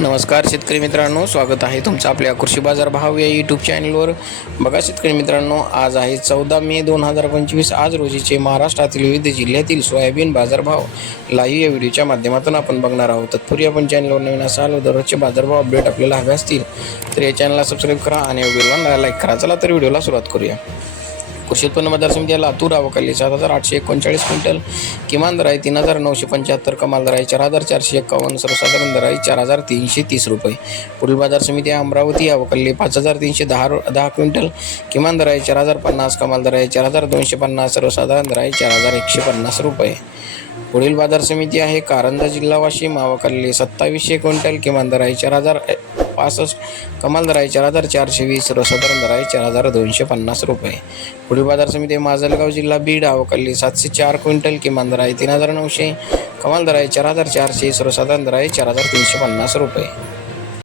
नमस्कार शेतकरी मित्रांनो स्वागत आहे तुमचं आपल्या कृषी बाजार भाव या यूट्यूब चॅनलवर बघा शेतकरी मित्रांनो आज आहे चौदा मे दोन हजार पंचवीस. आज रोजीचे महाराष्ट्रातील विविध जिल्ह्यातील सोयाबीन बाजारभाव लाईव्ह या व्हिडिओच्या माध्यमातून आपण बघणार आहोत. तत्पूर्वी आपण चॅनलवर नवीन असाल व दररोजचे बाजारभाव अपडेट आपल्याला हवे असतील तर या चॅनलला सबस्क्राईब करा आणि व्हिडिओला लाईक करा. चला तर व्हिडिओला सुरुवात करूया. कृषी उत्पन्न बाजार समिती लातूर अवकाली सात हजार आठशे एकोणचाळीस क्विंटल किमान दर आहे तीन हजार नऊशे पंच्याहत्तर कमाल दर आहे चार हजार चारशे एकावन्न सर्वसाधारण दर आहे चार हजार तीनशे तीस रुपये. पुढील बाजार समिती आहे अमरावती अवकाली पाच हजार तीनशे दहा रु- दहा क्विंटल किमान दर आहे चार हजार पन्नास कमाल दर आहे चार हजार दोनशे पन्नास सर्वसाधारण दर आहे चार हजार एकशे पन्नास रुपये. पुढील बाजार समिती आहे कारंजा जिल्हा वाशिम अवकाली सत्तावीसशे क्विंटल किमान दर आहे चार हजार पासष्ट. कमाल दर आहे चार हजार चारशे वीस. सर्वसाधारण दर आहे चार हजार दोनशे पन्नास रुपये. पुढील बाजार समिती माजलगाव जिल्हा बीड अवकाली सातशे चार क्विंटल किमान दर आहे तीन हजार नऊशे. कमाल दर आहे चार हजार चारशे सर्वसाधारण दर आहे चार हजार तीनशे पन्नास रुपये.